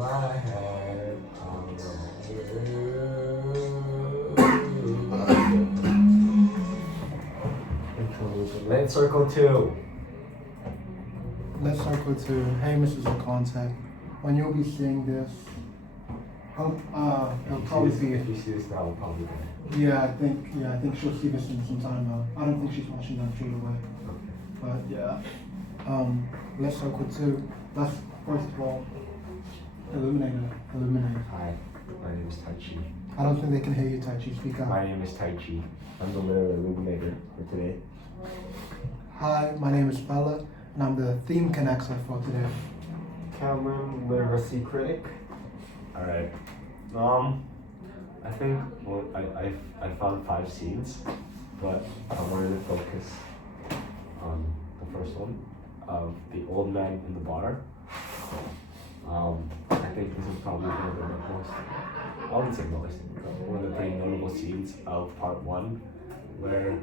my head. Let's circle 2. Let's circle to, hey, Mrs. Contact. When you'll be seeing this, it'll probably be. If you see this now, we'll probably get it. Yeah, I think she'll see this in some time now. I don't think she's watching that straight away. But yeah, let's circle to. Let's first of all, Illuminator. Hi, my name is Tai Chi. I don't think they can hear you, Tai Chi. Speak My up. name is Tai Chi. I'm the literal illuminator for today. Hi, my name is Bella, and I'm the theme connector for today. Cameron, literacy critic. Alright. I think I found 5 scenes, but I wanted to focus on the first one of the old man in the bar. I think this is probably one of the most, I wouldn't say most, one of the pretty notable scenes of part 1, where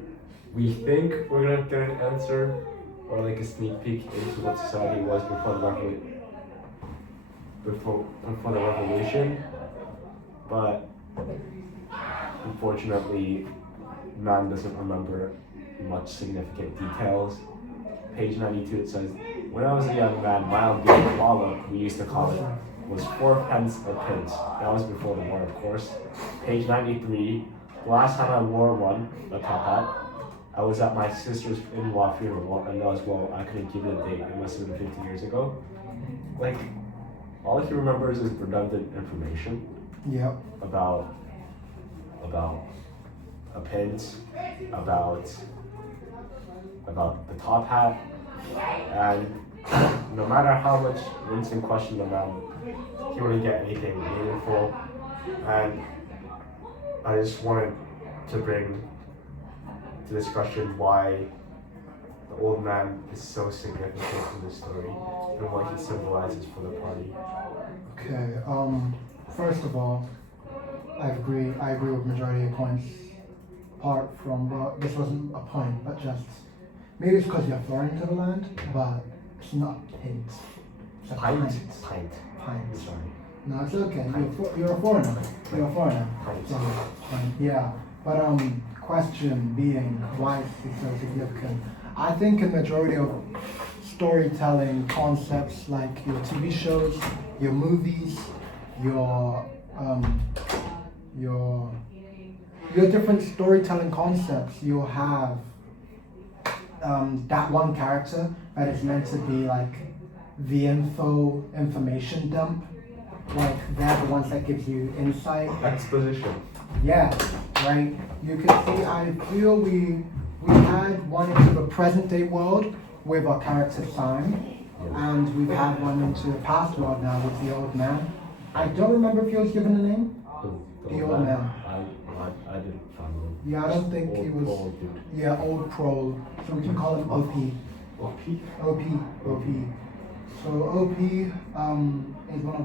we think we're gonna get an answer or like a sneak peek into what society was before the revolution, but unfortunately, man doesn't remember much significant details. Page 92 it says, when I was a young man, my beer wallop, we used to call it, was 4 pence a pint. That was before the war, of course. Page 93, the last time I wore one, a top hat, I was at my sister's in-law funeral, and as well, I couldn't give you a date. It must have been 50 years ago. Like, all he remembers is redundant information. Yep. About a pint, about the top hat, and no matter how much Winston questioned the man, he wouldn't get anything meaningful. And I just wanted to bring to discussion why the old man is so significant in this story and what he symbolizes for the party. Okay. First of all, I agree with majority of points. Apart from, well, this wasn't a point, but just maybe it's because you're foreign to the land, but it's not pint. It's a pint. Pint. Sorry. No, it's okay. You're a foreigner. You're a foreigner. Pint. So, yeah. But question being, why is it so significant? I think a majority of storytelling concepts like your TV shows, your movies, your different storytelling concepts, you have that one character that is meant to be like the information dump. Like they're the ones that gives you insight. Exposition. Yeah, right. You can see. I feel we had one into the present day world with our character Simon, and we've had one into the past world now with the old man. I don't remember if he was given a name. The old man. I didn't find him. Yeah, I don't think he was. Old dude. Yeah, old prole. So we can call him OP. OP? OP. So OP is one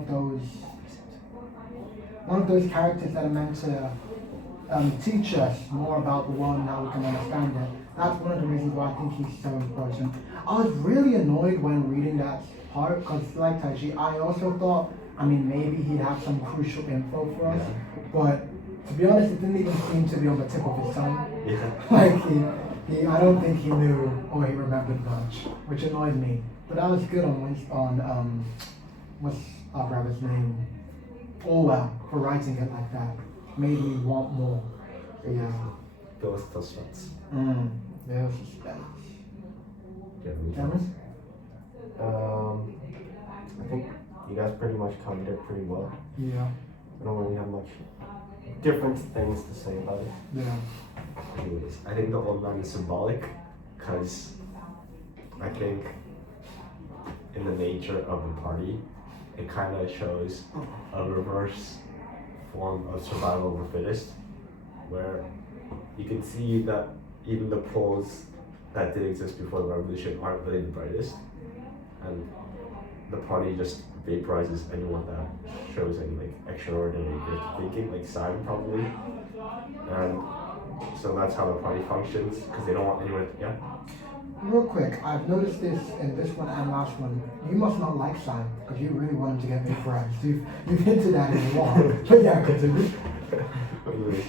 of those characters that are meant to teach us more about the world and how we can understand it. That's one of the reasons why I think he's so important. I was really annoyed when reading that part because, like Tai Chi, I also thought, maybe he'd have some crucial info for us, but to be honest, it didn't even seem to be on the tip of his tongue. Yeah. Like I don't think he knew or he remembered much, which annoyed me. But that was good on what's our brother's name? Orwell for writing it like that. Made me want more. Yeah. Those suspense. There was suspense. Cameron? I think you guys pretty much covered it pretty well. Yeah. I don't really have much different things to say about it. Yeah. Anyways, I think the old man is symbolic because I think in the nature of the party, it kind of shows a reverse form of survival of the fittest, where you can see that even the poles that did exist before the revolution aren't really the brightest, and the party just vaporizes anyone that shows any like extraordinary good thinking, like Simon probably, and so that's how the party functions because they don't want anyone to, real quick, I've noticed this in this one and last one. You must not like Sam because you really want him to get vaporized. You've hinted at it a lot. But yeah, continue. Anyways,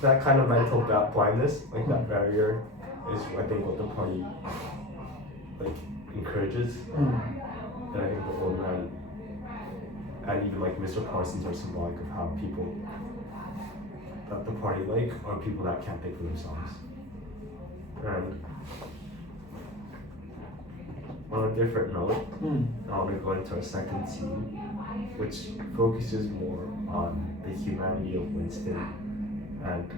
that kind of mental blindness, like that barrier, is I think what the party like encourages. And I think the old man and even like Mr. Parsons are symbolic of how people that the party like are people that can't think for themselves. And on a different note, I want to go into our second scene, which focuses more on the humanity of Winston. And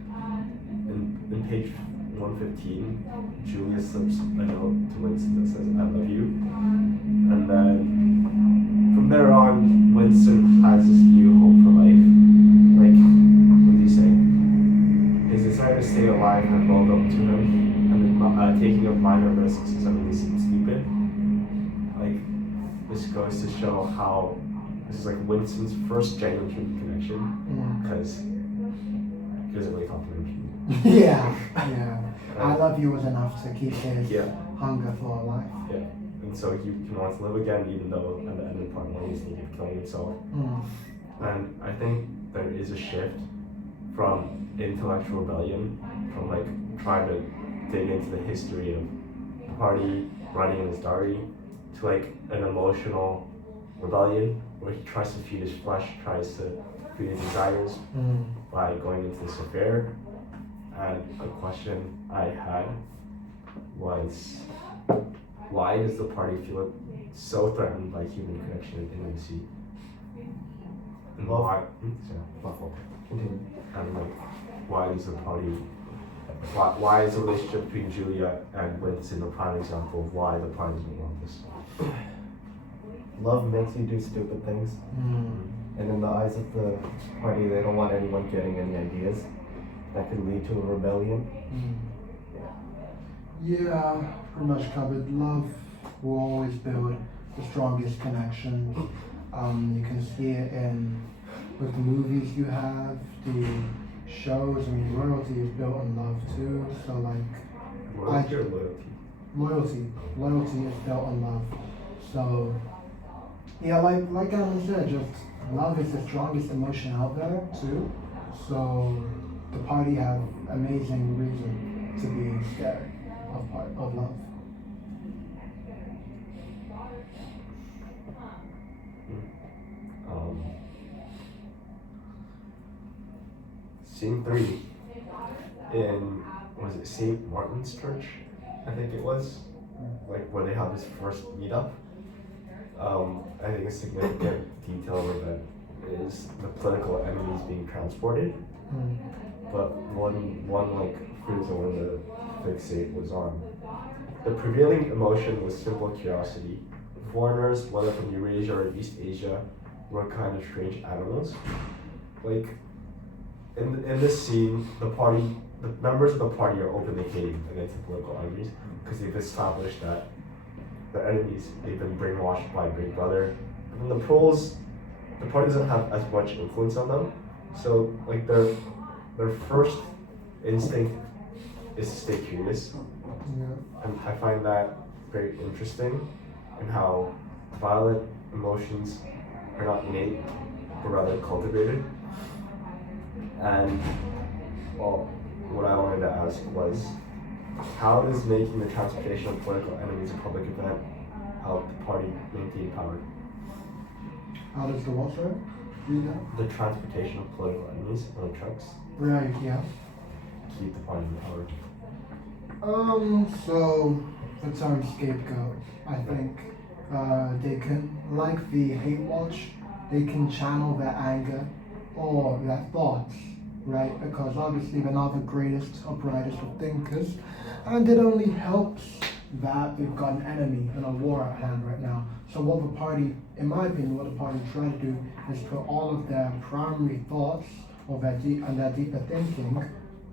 in page 115, Julia slips a note to Winston that says, "I love you." And then from there on, Winston has this new hope for life. Like, what does he say? His desire to stay alive had welled up to him, and the taking of minor risks suddenly seemed stupid. Like, this goes to show how this is like Winston's first genuine human connection, because he doesn't really talk to many people. Yeah. I love you was enough to keep his hunger for life. Yeah. And so he wants to live again, even though at the end of part one he's thinking of killing himself. And I think there is a shift from intellectual rebellion, from like trying to dig into the history of the party, writing in his diary, to like an emotional rebellion where he tries to feed his flesh, tries to feed his desires by going into this affair. And a question I had was, why does the party feel so threatened by human connection and intimacy? And Continue. and like, why does the party, why is the relationship between Julia and Winston a prime example of why the party doesn't want this? Love makes you do stupid things, and in the eyes of the party, they don't want anyone getting any ideas that could lead to a rebellion. Yeah, pretty much covered. Love will always build the strongest connections. You can see it with the movies you have, the shows. I mean, royalty is built on love too. So like, loyalty is built on love. So yeah, like Alan said, just love is the strongest emotion out there too. So the party have amazing reason to be scared of love. Scene 3 in, was it St. Martin's Church? I think it was, like where they had this first meetup. I think a significant detail of that is the political enemies being transported. But one like fruit I wanted to fixate was on the prevailing emotion was simple curiosity. Foreigners, whether from Eurasia or East Asia, were kind of strange animals. Like in this scene, the members of the party are openly hating against the political enemies because they've established that the enemies, they've been brainwashed by Big Brother. And the proles, the party doesn't have as much influence on them, so like their first instinct is to stay curious. And I find that very interesting in how violent emotions are not innate, but rather cultivated. And well, what I wanted to ask was, how does making the transportation of political enemies a public event help the party maintain power? How does the what, sorry? Do that? The transportation of political enemies on the trucks Right, yeah. keep the party in power. So the term scapegoat, I think they can, like the hate watch, they can channel their anger or their thoughts, right? Because obviously they're not the greatest or brightest of thinkers, and it only helps that they've got an enemy and a war at hand right now. So what the party, in my opinion, what the party try to do is put all of their primary thoughts or their deeper thinking,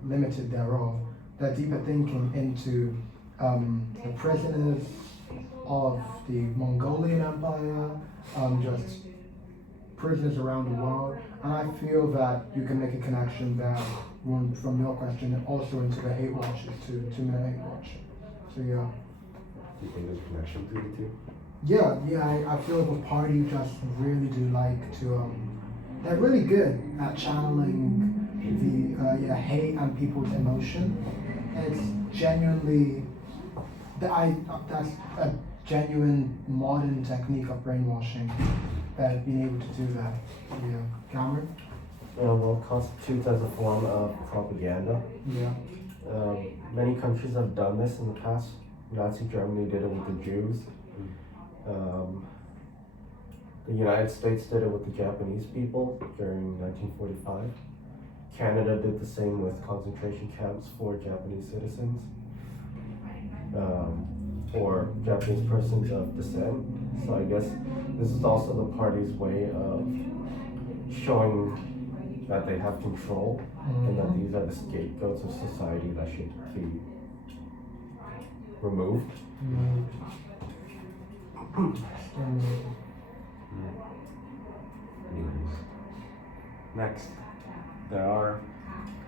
limited thereof, their deeper thinking into the prisoners of the Mongolian Empire, just prisoners around the world. And I feel that you can make a connection there from your question and also into the hate watches, to 2 minute hate watch. So yeah. Do you think there's a connection between the two? Yeah, I feel the party just really do like to, they're really good at channeling the hate and people's emotion. And it's genuinely, that's a genuine modern technique of brainwashing that being able to do that. Yeah. Cameron? Well, constitutes as a form of propaganda. Yeah. Many countries have done this in the past. Nazi Germany did it with the Jews. The United States did it with the Japanese people during 1945. Canada did the same with concentration camps for Japanese citizens, or Japanese persons of descent. So I guess this is also the party's way of showing that they have control and that these are the scapegoats of society that should be removed. Anyways, next, there are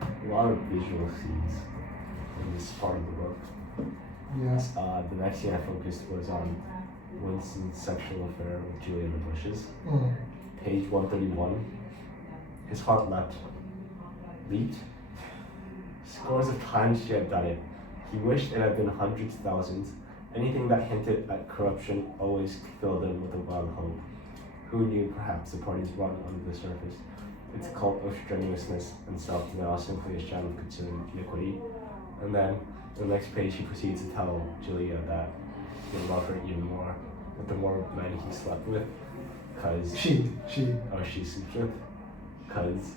a lot of visual scenes in this part of the book. Yes. The next scene I focused was on Winston's sexual affair with Julia in the bushes. Page 131. His heart leaped. Scores of times she had done it. He wished it had been hundreds, thousands. Anything that hinted at corruption always filled him with a wild hope. Who knew, perhaps the party's run under the surface. Its cult of strenuousness and self-denial simply a sham of concealing iniquity. And then, the next page, he proceeds to tell Julia that he would love her even more with the more men he slept with. Cause She sleeps with. Cause,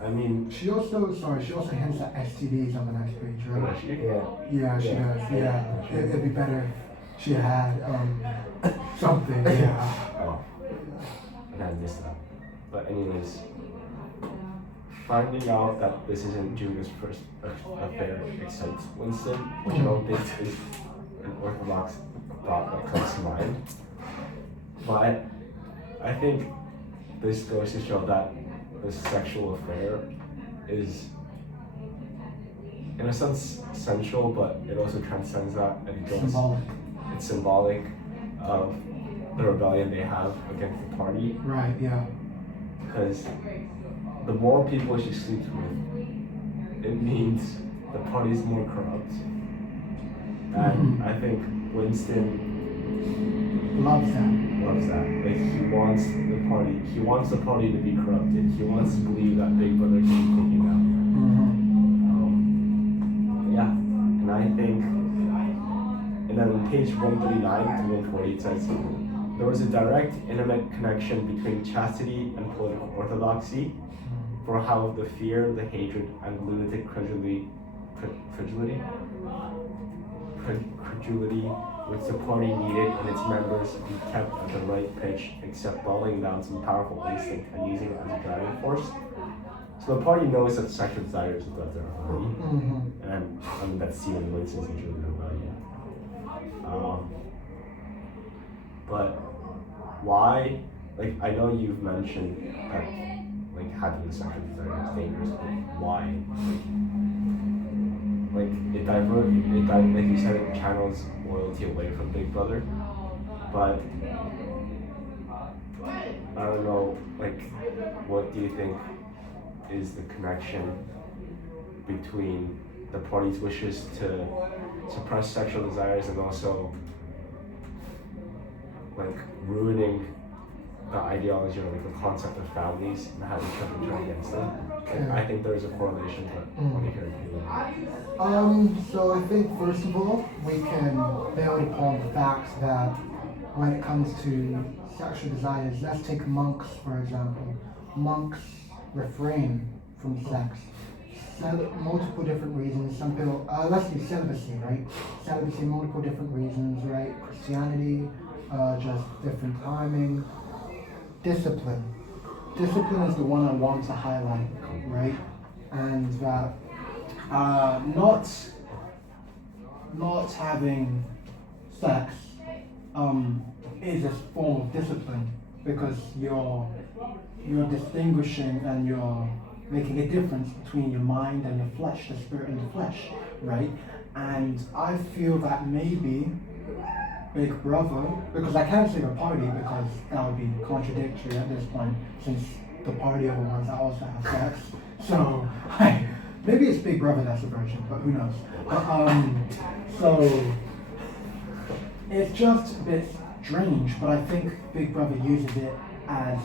I mean, She also hints at STDs on the next page, right? does she? Yeah. Yeah, she does. Yeah, it'd be better if she had something. Yeah. Oh, and I missed that. But anyways, finding out that this isn't Julia's first affair excites Winston, which I don't think is an orthodox thought that comes to mind. But I think this goes to show that the sexual affair is, in a sense, sensual, but it also transcends that, and it goes, Symbolic. it's symbolic of the rebellion they have against the party. Right. Yeah. Because the more people she sleeps with, it means the party's more corrupt. And I think Winston Loves that. loves that. Like, he wants the party to be corrupted. He wants to believe that Big Brother can be taken out. Yeah, and I think, and then on page 139 to 140 it says, there was a direct, intimate connection between chastity and political orthodoxy, for how the fear, the hatred, and lunatic credulity which the party needed in its members be kept at the right pitch, except bottling down some powerful instinct and using it as a driving force. So the party knows that sexual desires is what they're rebellion, and I mean that's seen in Winston's and Julia's rebellion. But why? Like, I know you've mentioned that like having a sexual desire is dangerous, but why? Like like you said, it channels loyalty away from Big Brother. But I don't know, like, what do you think is the connection between the party's wishes to suppress sexual desires and also like ruining the ideology or like the concept of families and having children turn against them? Like, I think there's a correlation, but I want to hear you. So I think first of all, we can build upon the fact that when it comes to sexual desires, let's take monks for example. Monks refrain from sex. Multiple different reasons. Some people, let's do celibacy, right? Celibacy, multiple different reasons, right? Christianity, just different timing. Discipline. Discipline is the one I want to highlight, right? And that not having sex is a form of discipline because you're distinguishing and you're making a difference between your mind and your flesh, the spirit and the flesh, right? And I feel that maybe Big Brother, because I can't say the party because that would be contradictory at this point, since the party are the ones that also have sex. So maybe it's Big Brother that's the virgin, but who knows? So it's just a bit strange, but I think Big Brother uses it as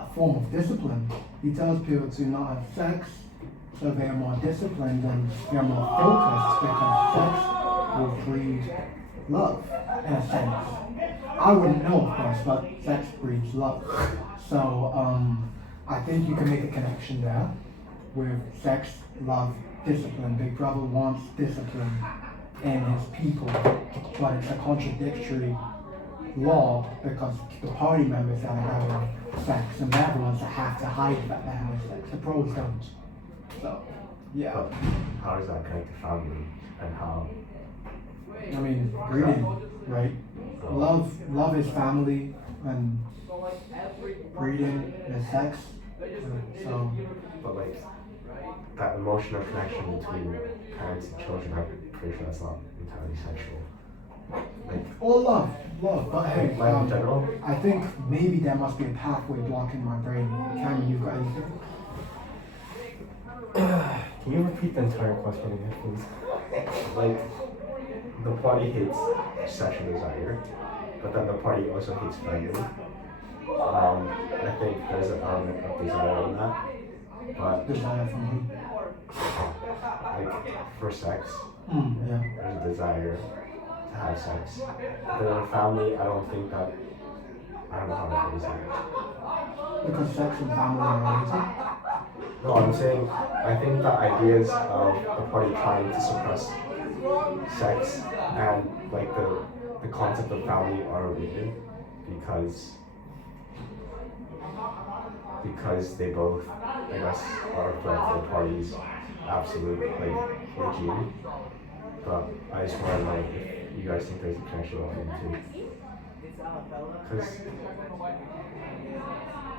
a form of discipline. He tells people to not have sex, so they are more disciplined and they are more focused because sex will breed love, in a sense. I wouldn't know, of course, but sex breeds love. So I think you can make a connection there with sex, love, discipline. Big Brother wants discipline in his people, but it's a contradictory law because the party members that are having sex and they're the ones that have to hide that they're having sex. The pros don't. So, yeah. But how does that connect to family and how? I mean, breeding, right? Love is family, and breeding is sex. So, But like that emotional connection between parents and children, I'm pretty sure that's not entirely sexual. Like or love, but hey, life in general. I think maybe there must be a pathway blocking my brain. Cameron, you've got anything? Can you repeat the entire question again, please? Like the party hates sexual desire, but then the party also hates family. I think there's an element of desire in that, but Desire from who? like for sex, Yeah. there's a desire to have sex. But then in family, I don't think that. I don't know how to phrase it. Because sex and family are related. No, I'm saying I think the ideas of the party trying to suppress sex and like the concept of family are related because they both, I guess, are for the party's absolute like regime. But I just want to know if you guys think there's a connection between the two. Because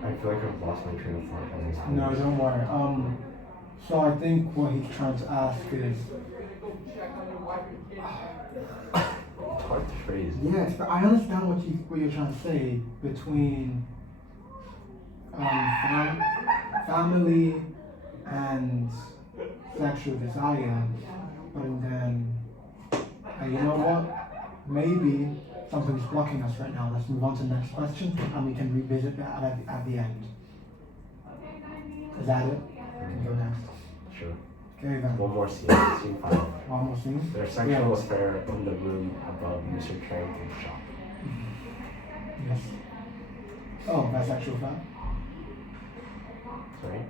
I feel like I've lost my train of thought on this. No, don't worry. So I think what he's trying to ask is, It's hard to phrase. yes, but I understand what you're trying to say between family and sexual desire, but then you know what? Maybe something's blocking us right now. Let's move on to the next question, and we can revisit that at the end. Is that it? We can go next. Sure. Okay then. One more scene, scene 5. One more scene. Their sexual affair in the room above Mr. Carrington's shop. Yes. Oh, that's actual fact. Sorry?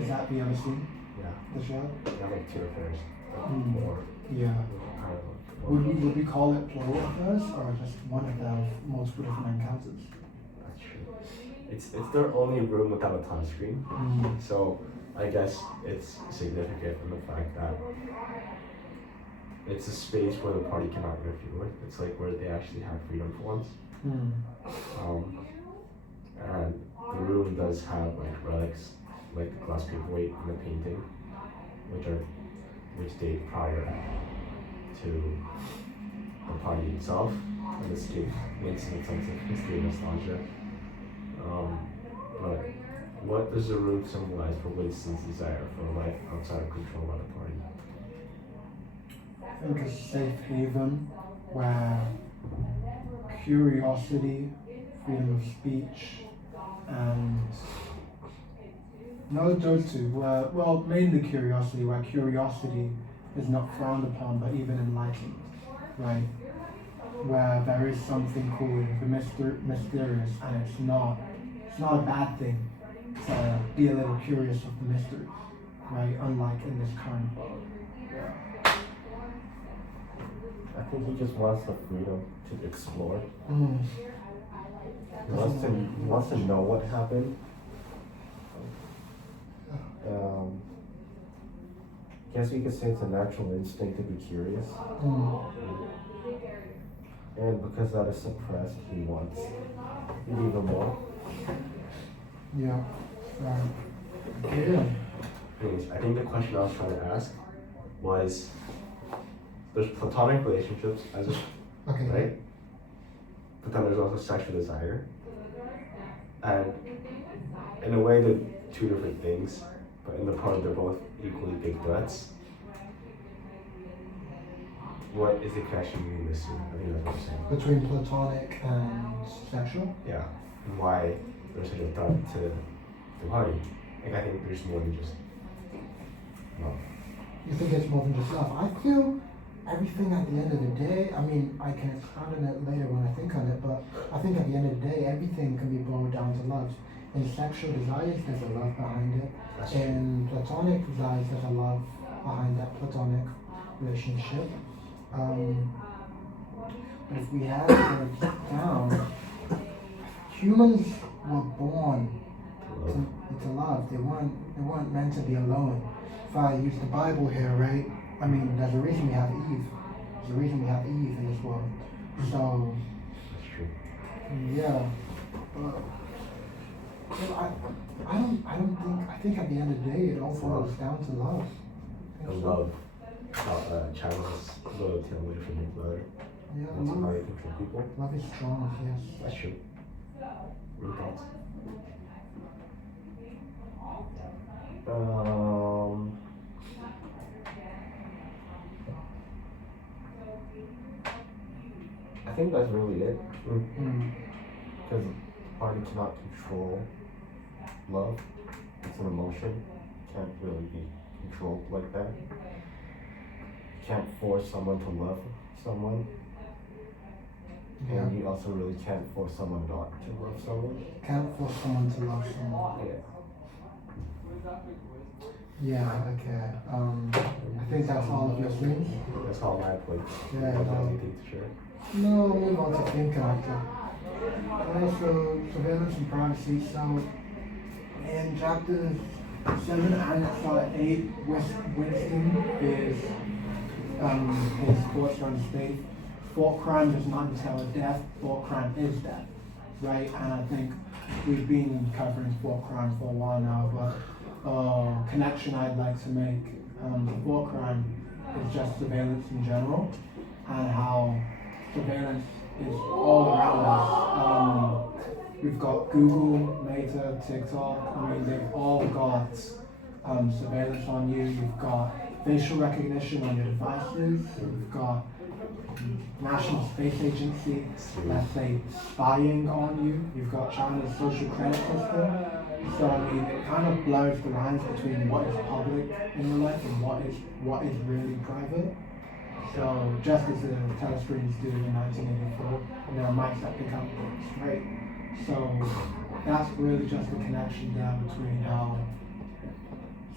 Is that the other scene? Yeah. The show? They have like 2 affairs. Like Mm. more. Yeah. Kind of like Would we call it plural affairs or just one of them multiple different encounters? That's true. It's their only room without a touchscreen. So I guess it's significant in the fact that it's a space where the party cannot interfere with. It's like where they actually have freedom for once. And the room does have like relics, like the glass paperweight and the painting, which date prior to the party itself, and this gave Winston a sense of history and nostalgia. But what does the room symbolize for Winston's desire for a life outside of control by the party? I think a safe haven where curiosity, freedom of speech, and no those two, well, mainly curiosity, where curiosity is not frowned upon but even enlightened, right? Where there is something called the mysterious, and it's not a bad thing to be a little curious of the mystery, right? Unlike in this current world. I think he just wants the freedom to explore. He wants to know what happened. Guess you could say it's a natural instinct to be curious. And because that is suppressed, he wants even more. Yeah. Right. Yeah. Anyways, I think the question I was trying to ask was there's platonic relationships as a, Okay. right? But then there's also sexual desire. And in a way, they're two different things, but in the part they're both equally big threats. What is the connection between this two? I think that's what I'm saying. Between platonic and sexual? Yeah. And why there's such a threat to the party. Like, I think there's more than just love. You think it's more than just love? I feel everything at the end of the day, I mean, I can expand on it later when I think on it, but I think at the end of the day, everything can be boiled down to love. In sexual desires, there's a love behind it. That's true. In platonic desires, there's a love behind that platonic relationship. But if we had it down, humans were born to love. They weren't meant to be alone. If I use the Bible here, right? I mean, there's a reason we have Eve. There's a reason we have Eve in this world. So, That's true. yeah. But I think at the end of the day, it all boils down to love. And love channels loyalty away from your brother. Yeah, That's how love, you control people. love is strong, yes. That's true. Your thoughts? I think that's really it. Mm. Because the party cannot control love. It's an emotion. Can't really be controlled like that. Can't force someone to love someone. Yeah. And you also really can't force someone not to love someone. Can't force someone to love someone. Yeah. Yeah, okay. I think that's all of your things. That's all my points. Yeah, Do you have no. anything to share? No, move on to thinking actor. So, surveillance and privacy. So, in chapters 7 and 8, Winston is his thoughts on state. Thought crime does not entail death. Thought crime is death, right? And I think we've been covering thought crime for a while now, but connection I'd like to make. Thought crime is just surveillance in general, and how surveillance is all around us. We've got Google, Meta, TikTok. I mean, they've all got surveillance on you. You've got facial recognition on your devices. You've got National Space Agency, let's say, spying on you. You've got China's social credit system. So I mean, it kind of blurs the lines between what is public in your life and what is really private. So just as the telescreens do in 1984, and there are mics that pick up straight. So that's really just the connection there between how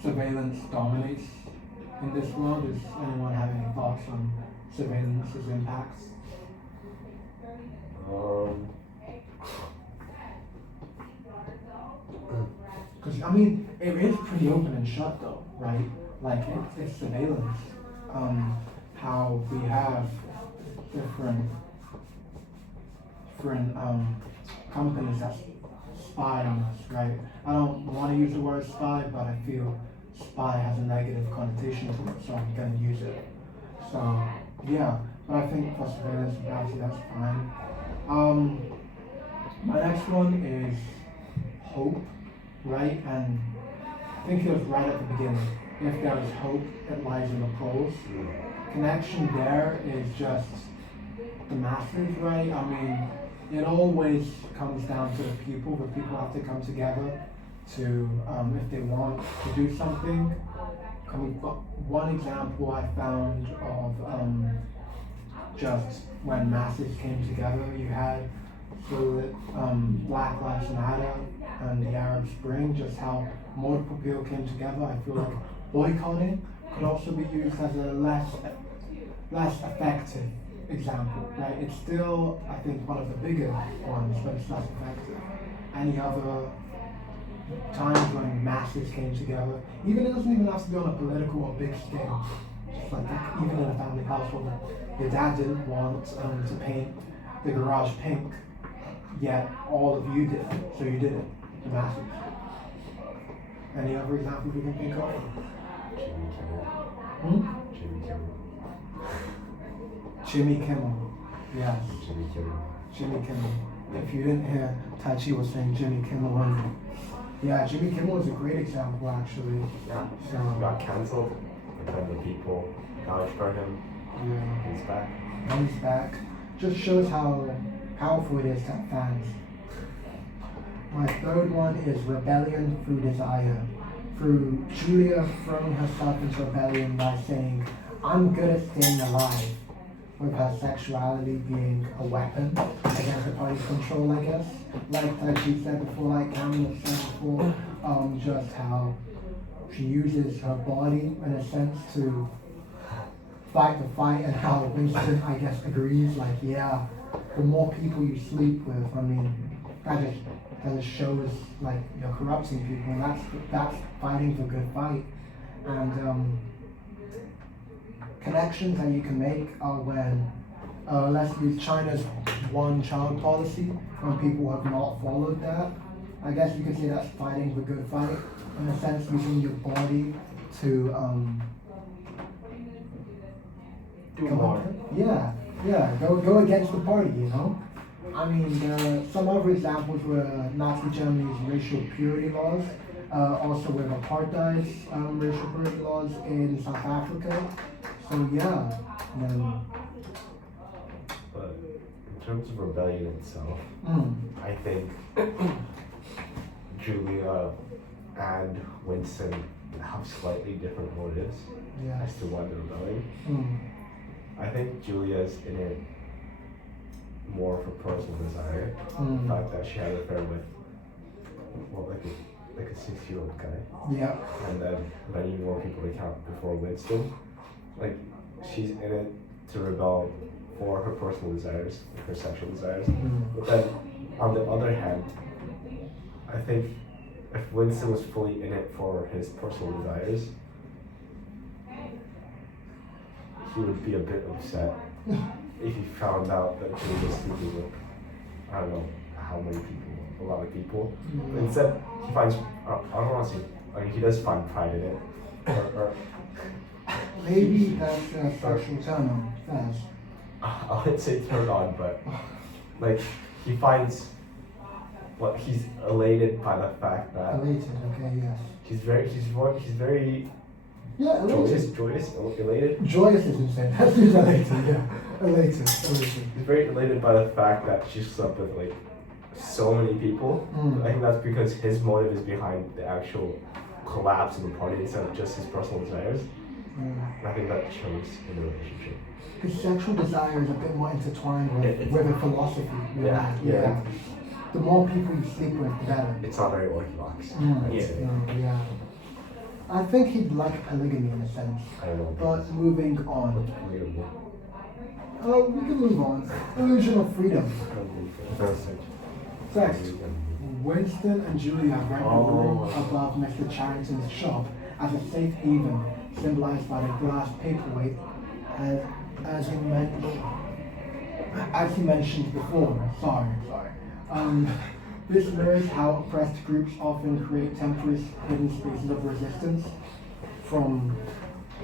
surveillance dominates in this world. Does anyone have any thoughts on surveillance's impacts? Because, I mean, it is pretty open and shut though, right? Like, it's surveillance. How we have different companies that spy on us, right? I don't want to use the word spy, but I feel spy has a negative connotation to it, so I'm going to use it. So, yeah, but I think for surveillance and privacy, that's fine. My next one is hope, right? And I think it was right at the beginning. If there is hope, it lies in the pros. Connection there is just the masses, right? I mean, it always comes down to the people. The people have to come together to, if they want to do something. One example I found of just when masses came together, you had Black Lives Matter and the Arab Spring, just how multiple people came together. I feel like boycotting could also be used as a less effective example, right? It's still, I think, one of the bigger ones, but it's less effective. Any other times when masses came together, even it doesn't even have to be on a political or big scale. Just like even in a family household, your dad didn't want to paint the garage pink, yet all of you did, so you did it, the masses. Any other examples you can think of? Jimmy Kimmel. Hmm? Jimmy Kimmel. Jimmy Kimmel. Yes, Jimmy Kimmel. Jimmy Kimmel. If you didn't hear, Tai Chi was saying Jimmy Kimmel earlier. Yeah, Jimmy Kimmel is a great example actually. Yeah. So, Got cancelled, but then the people vouched for him. yeah, He's back. and he's back. Just shows how powerful it is to have fans. My third one is rebellion through desire. Through Julia throwing herself into rebellion by saying, I'm good at staying alive, with her sexuality being a weapon against the party's control, I guess. Like she said before, like Cameron said before, just how she uses her body in a sense to fight the fight, and how Winston, I guess, agrees, like, yeah, the more people you sleep with, I mean, that just shows, like, you're corrupting people, and that's fighting the good fight. And connections that you can make are when, let's use China's one-child policy, when people have not followed that. I guess you could say that's fighting the good fight, in a sense, using your body to, Do more. Yeah, go against the party, you know? I mean, there are some other examples were Nazi Germany's racial purity laws, also with apartheid racial purity laws in South Africa. So yeah, But in terms of rebellion itself, I think Julia and Winston have slightly different motives yeah, as to why they're rebelling. mm, I think Julia's in it more for personal desire. The mm, fact that she had an affair with, well, like a 6-year-old guy, yeah, and then many more people to count before Winston. Like, she's in it to rebel for her personal desires, her sexual desires. But then, on the other hand, I think if Winston was fully in it for his personal desires, he would be a bit upset if he found out that he was sleeping with, I don't know how many people, a lot of people. But instead, he finds, I don't want to say, he does find pride in it. Or maybe that's a sexual turn on, fast. I wouldn't say turned on, but like he finds he's elated by the fact that Elated, okay, yes. he's very Yeah, elated. elated. Joyous is insane. That's just elated, yeah. Elated. He's very elated by the fact that she slept with like so many people. I think that's because his motive is behind the actual collapse of the party instead of just his personal desires. And I think that shows in the relationship. His sexual desire is a bit more intertwined with a philosophy. With Yeah, that, yeah. The more people you sleep with, the better. It's not very orthodox. I'd Yeah. say. Yeah. I think he'd like polygamy in a sense. I don't know. But moving on. Weird. We can move on. Illusion of freedom. Sex. Winston and Julia rent the room above Mr. Charrington's shop as a safe haven, symbolized by the glass paperweight, as he mentioned before. Sorry. This mirrors how oppressed groups often create temporary hidden spaces of resistance, from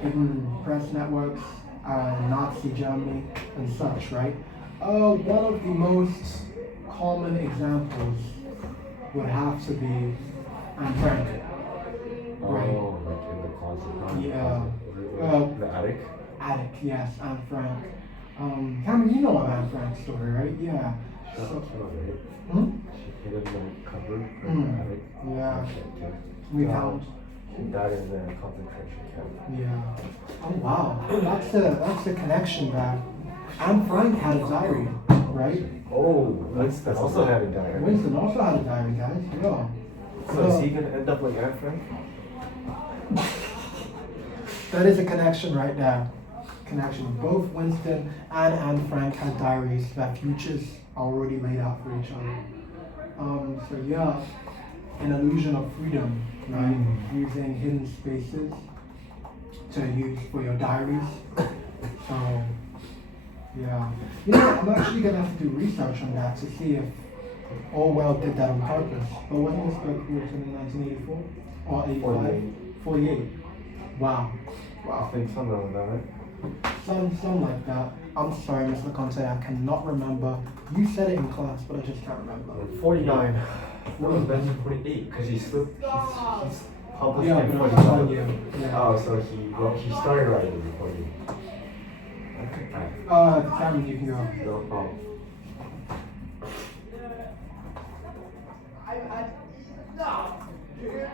hidden press networks, Nazi Germany, and such, right? One of the most common examples would have to be Anne Frank. Oh, like in the closet. Not in the Yeah. closet. The attic. Attic, yes, Anne Frank. Cameron, you know of Anne Frank's story, right? Yeah. She hid in the cupboard in Mm. the attic. Yeah. Okay. We found. She died in the concentration camp. Yeah. Oh wow, that's the connection that Anne Frank had a diary, right? Oh, Winston also had a diary. Winston also had a diary, guys. Yeah. So is he gonna end up like Anne Frank? That is a connection right there. Connection. Both Winston and Anne Frank had diaries that futures are already laid out for each other. So yeah, an illusion of freedom, right? Using hidden spaces to use for your diaries. So yeah, I'm actually gonna have to do research on that to see if Orwell did that on purpose. But wasn't this book written in 1984 or 85? 48. Wow. I think something like that, right? Some like that. I'm sorry, Mr. Conte, I cannot remember. You said it in class, but I just can't remember. 49. No, it's 1948 because he slipped. He's published Yeah, in but I'm telling 47. you. Yeah. Oh, so he started writing before you. Cameron, you can go. No problem. Okay.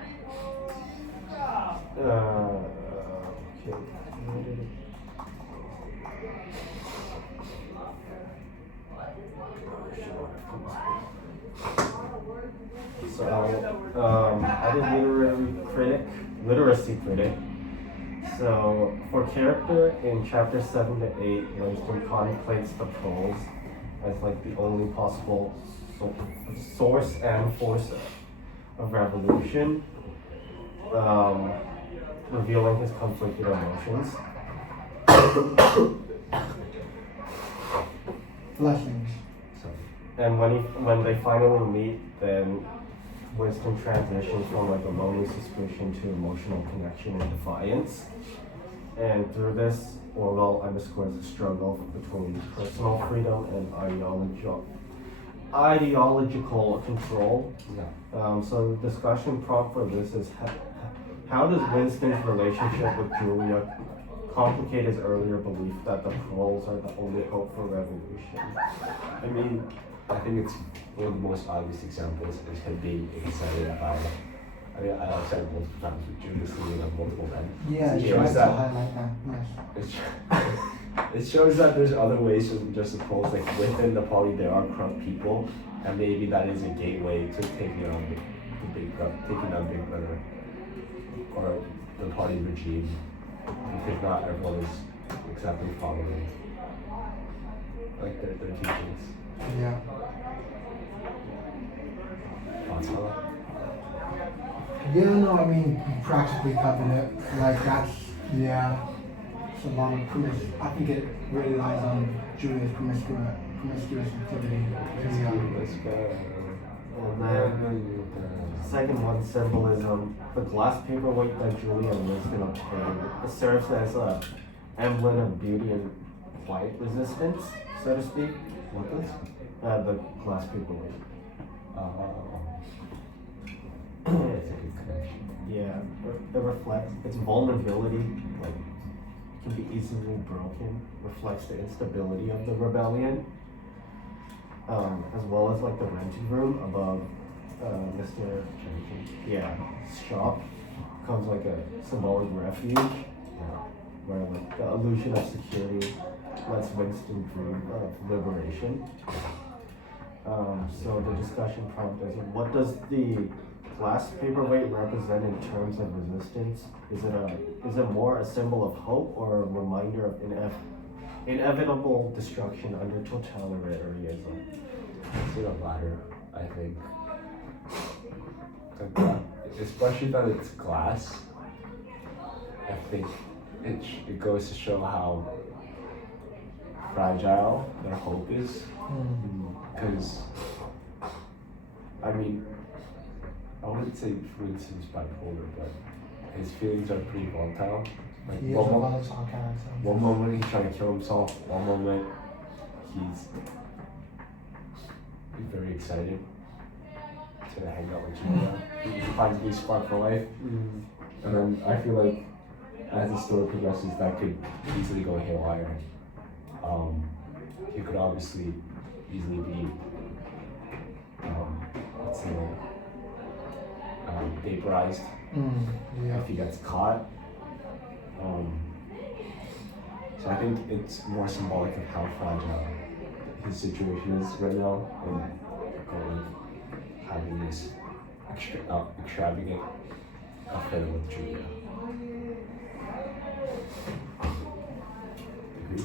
So, I did literacy critic. So, for character in chapter 7 to 8, Winston contemplates the prose as like the only possible source and force of revolution, revealing his conflicted emotions. Blessings. And when they finally meet, then Winston transitions from like a lonely suspicion to emotional connection and defiance. And through this, Orwell underscores the struggle between personal freedom and ideological control. Yeah. So the discussion prompt for this is how does Winston's relationship with Julia complicate his earlier belief that the proles are the only hope for revolution? I mean, I think it's one of the most obvious examples is him being excited by. I mean, I've said it multiple times with Judas Leading on multiple men. Yeah, It you shows tried to that- highlight that. Yes. It shows that there's other ways than just the polls. Like within the party, there are corrupt people, and maybe that is a gateway to taking on taking on Big Brother or the party regime. Because not everyone is exactly following like their teachings. Yeah. Thoughts on that? Yeah, no, I mean, you practically covered it. Like, that's, yeah. It's a lot of I think it really lies on Julia's promiscuous activity. Yeah. Let's go. And then second one, symbolism. The glass paperweight that Julia and Winston obtained, it serves as a emblem of beauty and quiet resistance, so to speak. What does? The glass paperweight. That's a good connection. Yeah, it reflects its vulnerability, like can be easily broken, reflects the instability of the rebellion, as well as like the rented room above Mr. Shop becomes like a symbolic refuge, where like the illusion of security lets Winston dream of liberation. So the discussion prompt is, what does the glass paperweight represent in terms of resistance? Is it more a symbol of hope or a reminder of inevitable destruction under totalitarianism? It's the latter, I think. Especially that it's glass. I think it goes to show how fragile their hope is. Because, I mean, I wouldn't say Winston's bipolar, but his feelings are pretty volatile. Like He is a volatile character. one moment he's trying to kill himself, one moment he's very excited to hang out with Julia. He finds a new spark for life. And then I feel like as the story progresses, that could easily go haywire. He could obviously easily be, let's say, vaporized Yeah. if he gets caught. So I think it's more symbolic of how fragile his situation is right now, and going having this extravagant affair with Julia. Agree?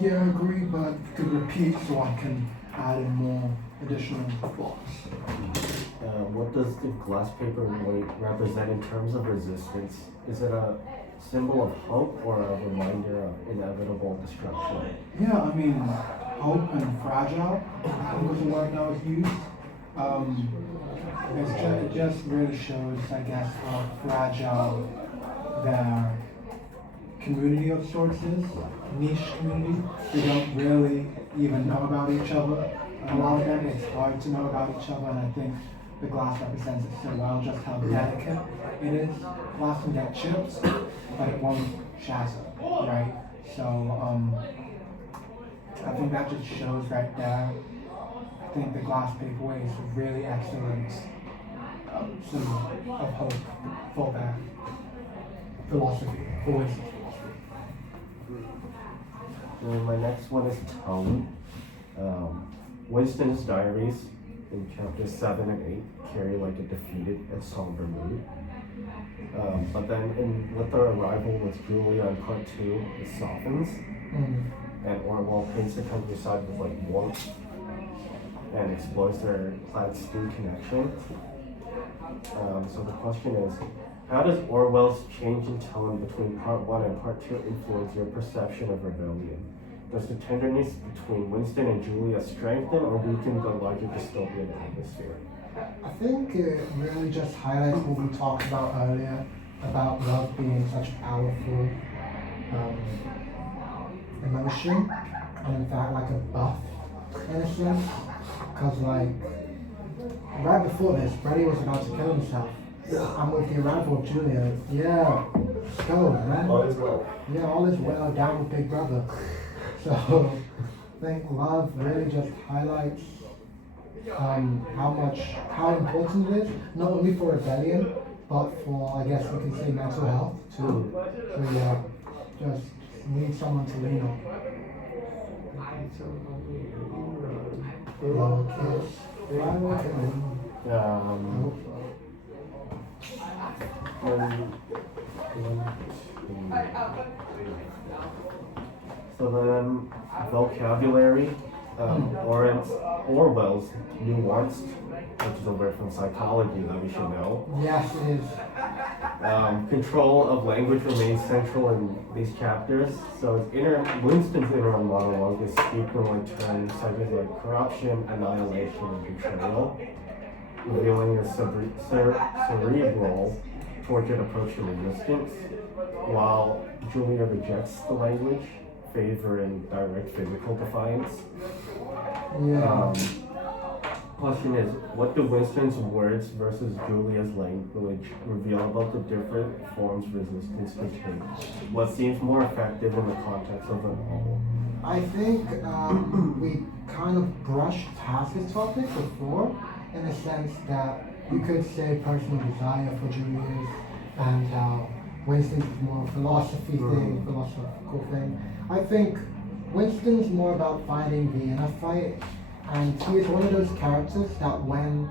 Yeah, I agree, but to repeat so I can add in more additional thoughts. What does the glass paperweight represent in terms of resistance? Is it a symbol of hope or a reminder of inevitable destruction? Yeah, I mean, hope and fragile, I think was the word that was used. It just really shows, I guess, how fragile their community of sorts is, niche community. They don't really even know about each other. And a lot of them, it's hard to know about each other, and I think the glass represents it so well, just how delicate it is. Glass can get chipped, but it won't shatter, right? So, I think that just shows right there. I think the glass paperweight is a really excellent symbol of hope for that philosophy, for wisdom. And my next one is tone. Winston's diaries in chapters 7 and 8 carry like a defeated and somber mood. But then with the arrival with Julia in part 2, it softens. And Orwell paints the countryside with like warmth and explores their clandestine connection. So the question is, how does Orwell's change in tone between part 1 and part 2 influence your perception of rebellion? Does the tenderness between Winston and Julia strengthen or weaken the larger dystopian atmosphere? I think it really just highlights what we talked about earlier about love being such a powerful emotion, and in fact like a buff in a sense. Because like right before this, Freddie was about to kill himself. And with the arrival of Julia, yeah, let's go, man. All is well. Yeah, all is well, down with Big Brother. So I think love really just highlights how important it is, not only for rebellion, but for, I guess we can say, mental health too. So yeah, just need someone to lean on. Love kiss. So then, vocabulary, Orwell's nuanced, which is a word from psychology that we should know. Yes, it is. Control of language remains central in these chapters. So Winston's inner monologue is frequently terms such as like corruption, annihilation, and betrayal, revealing a cerebral, tortured approach to resistance, while Julia rejects the language, favoring direct physical defiance. Yeah. Question is, what do Winston's words versus Julia's language reveal about the different forms resistance can take? What seems more effective in the context of the novel? I think we kind of brushed past this topic before, in the sense that you could say personal desire for Julia's, and how Winston's is more a philosophical thing. I think Winston's more about fighting the inner fight, and he is one of those characters that when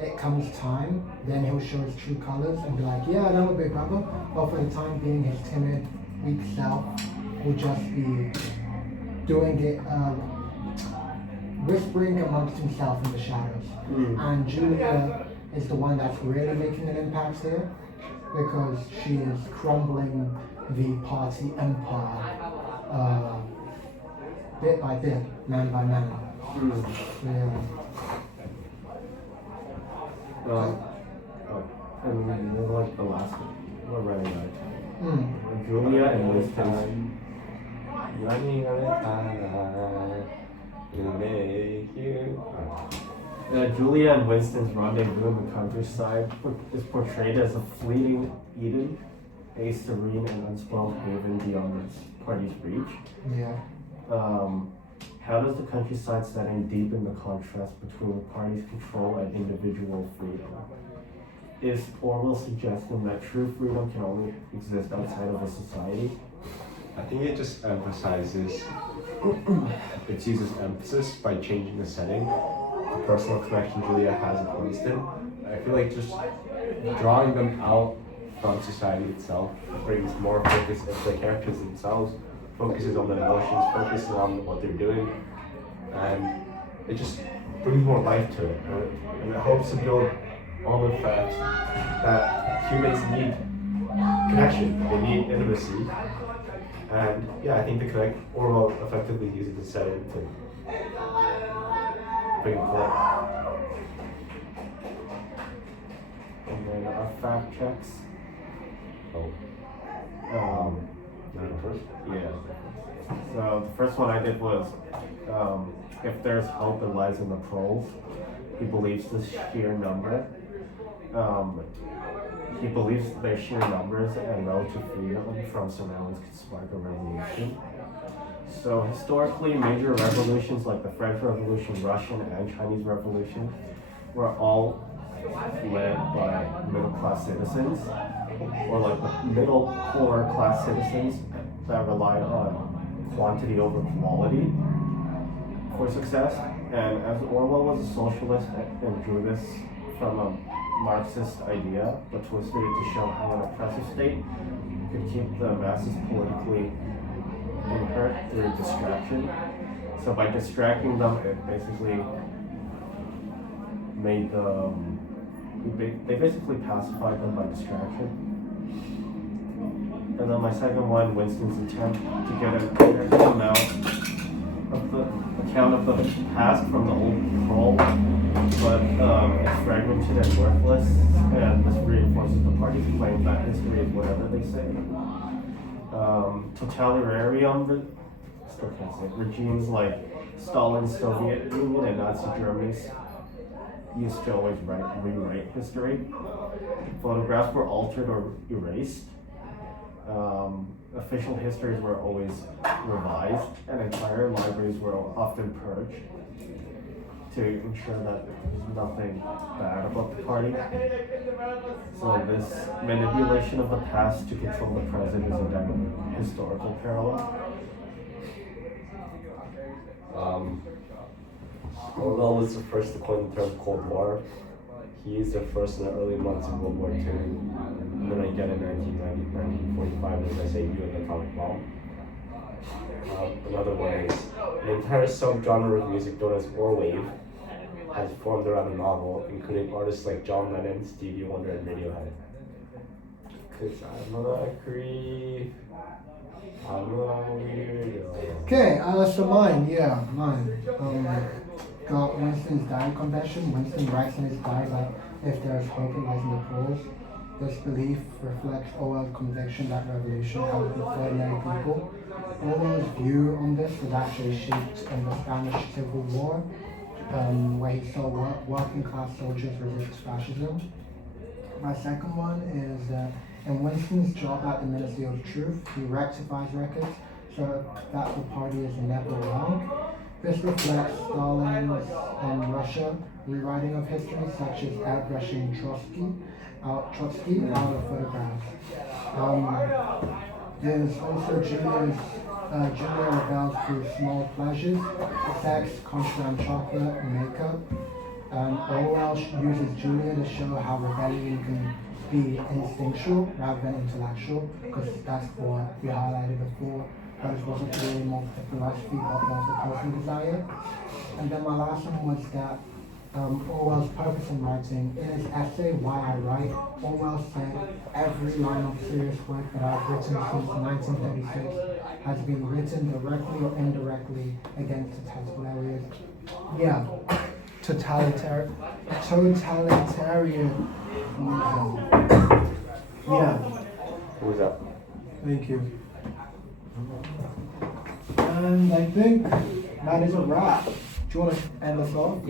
it comes time, then he'll show his true colors and be like, yeah, I'm a big brother, but for the time being, his timid, weak self will just be doing it, whispering amongst himself in the shadows. And Julia is the one that's really making an impact here, because she is crumbling the party empire bit by bit, man by man. Yeah. And then like the last one, we're running out of time. Julia and Winston. Julia and Winston's rendezvous in the countryside is portrayed as a fleeting Eden, a serene and unspoiled haven beyond the party's reach. Yeah. How does the countryside setting deepen the contrast between the party's control and individual freedom? Is Orwell suggesting that true freedom can only exist outside of a society? I think it just emphasizes, it uses emphasis by changing the setting. The personal connection Julia has with Winston. I feel like just drawing them out from society itself brings more focus into the characters themselves, focuses on their emotions, focuses on what they're doing, and it just brings more life to it. And it helps to build on the fact that humans need connection, they need intimacy. And yeah, I think the Orwell effectively uses the setting to bring it forward. And then our fact checks. Yeah. So the first one I did was, if there's hope, it lies in the proles. He believes the sheer number. He believes their sheer numbers and relative freedom from surveillance could spark a revolution. So historically, major revolutions like the French Revolution, Russian and Chinese Revolution were all led by middle-class citizens, or like the middle poor class citizens that relied on quantity over quality for success. And as Orwell was a socialist and drew this from a Marxist idea, but twisted it to show how an oppressive state could keep the masses politically inert through distraction. So by distracting them, it basically made them, they basically pacified them by distraction. And then my second one, Winston's attempt to get an accurate account of the past from the old prole, but it's fragmented and worthless, and this reinforces the party's claim that history is whatever they say. Totalitarian regimes like Stalin's Soviet Union and Nazi Germany's used to always rewrite history. Photographs were altered or erased. Official histories were always revised, and entire libraries were often purged to ensure that there's nothing bad about the party. So this manipulation of the past to control the present is a direct historical parallel. Orwell was the first to coin the term Cold War. He used it first in the early months of World War II, and then again in 1945 as I say, you and the atomic bomb. Another one is an entire subgenre of music known as Orwave has formed around the novel, including artists like John Lennon, Stevie Wonder, and Radiohead. Cause I'm a creep, I'm a weirdo. Okay, so mine. Got Winston's diary confession. Winston writes in his diary that if there is hope, it lies in the proles. This belief reflects Orwell's conviction that revolution helped the ordinary people. Orwell's view on this was actually shaped in the Spanish Civil War, where he saw working class soldiers resist fascism. My second one is in Winston's job at the Ministry of Truth, he rectifies records so that the party is never wrong. This reflects Stalin's Russia rewriting of history, such as airbrushing Trotsky out of photographs. There's also Julia rebels through small pleasures, sex, contraband chocolate, makeup. Orwell uses Julia to show how rebellion can be instinctual rather than intellectual, because that's what we highlighted before. That wasn't really more philosophy, but more the personal desire. And then my last one was that Orwell's purpose in writing. In his essay, Why I Write, Orwell said, every line of serious work that I've written since 1936 has been written directly or indirectly against totalitarianism. Yeah. Who was that? Thank you. And I think that is a wrap. Do you want to end us off?